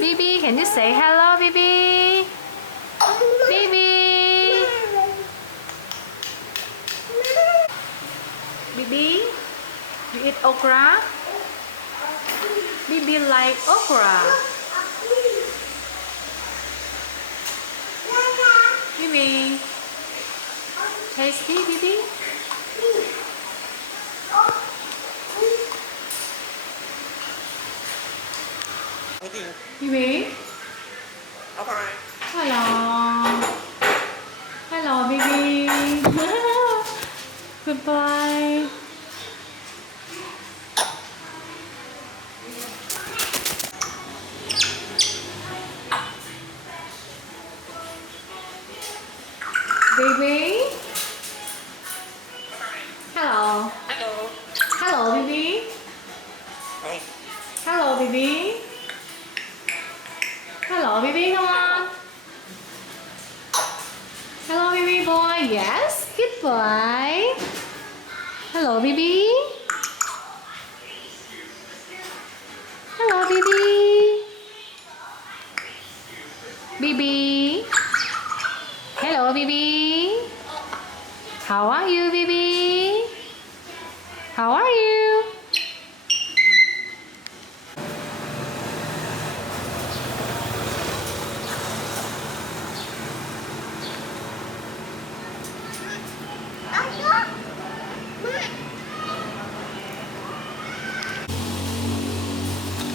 Bibi, can you say hello, Bibi? Bibi. Bibi, you eat okra? Bibi like okra. Bibi, tasty, Bibi? Bibi? Hello. Hello, Bibi. Goodbye. Baby. Hello. Hello, baby. Hello, baby. Hello, baby. Come on. Hello, baby boy. Yes. Good boy. Hello, baby. Hello, baby. Baby. Hello, baby. How are you, baby? How are you?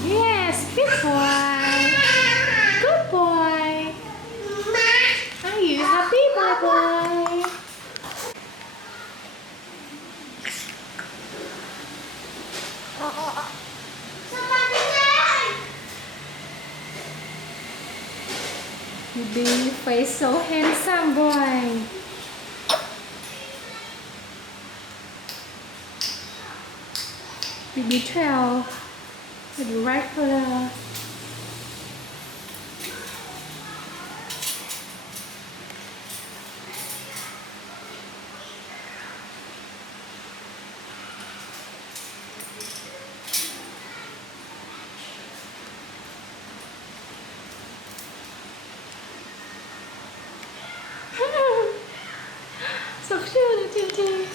Yes, good boy. Good boy. Are you happy, boy? Baby face so handsome, boy. Baby trail with the right color. So cute, Titi.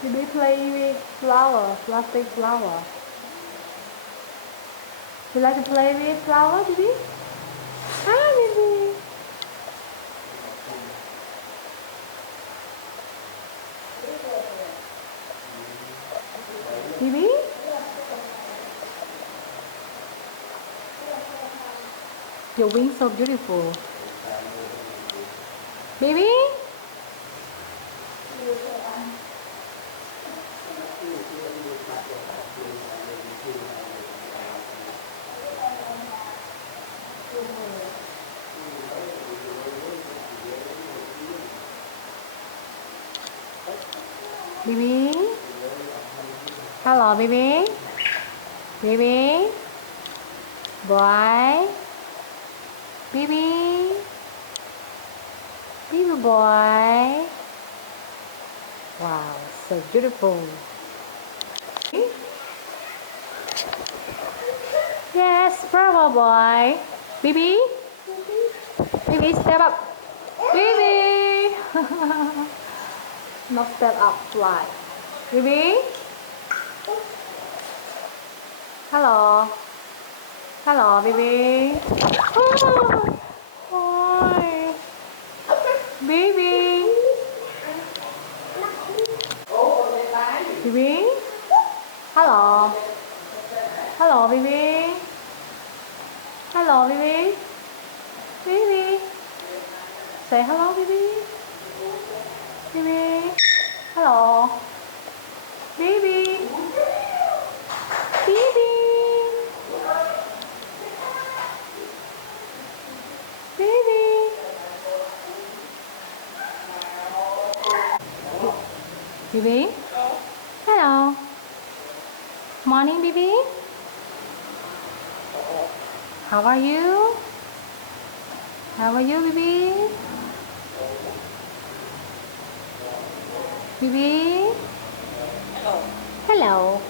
Baby play with flower, plastic flower. You like to play with flower, baby? Hi, baby. Baby? Your wings so beautiful. Baby? Baby? Hello, baby? Baby? Boy? Baby? Baby boy? Wow, so beautiful. Yes, bravo boy. Baby? Baby, step up. Baby! Not step up, fly. Baby? Hello. Hello, baby. Oh, boy. Baby. Baby. Hello. Hello, baby. Hello, baby. Baby. Say hello, baby. Baby. Hello. Baby. Baby. Baby. Baby. Hello. Morning, baby. How are you? How are you, baby? Baby? Hello.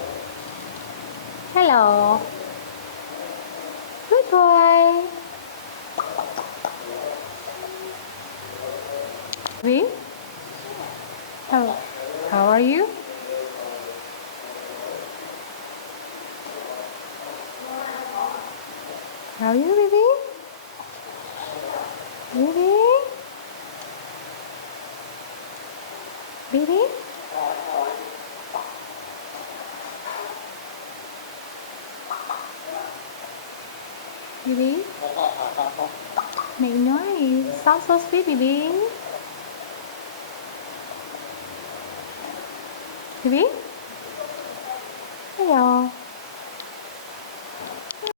Hello. Good boy. Bibi? How are you? How are you, Bibi? Bibi? Bibi? Bibi? Make noise. Sound so sweet, Bibi. Bibi? Hello.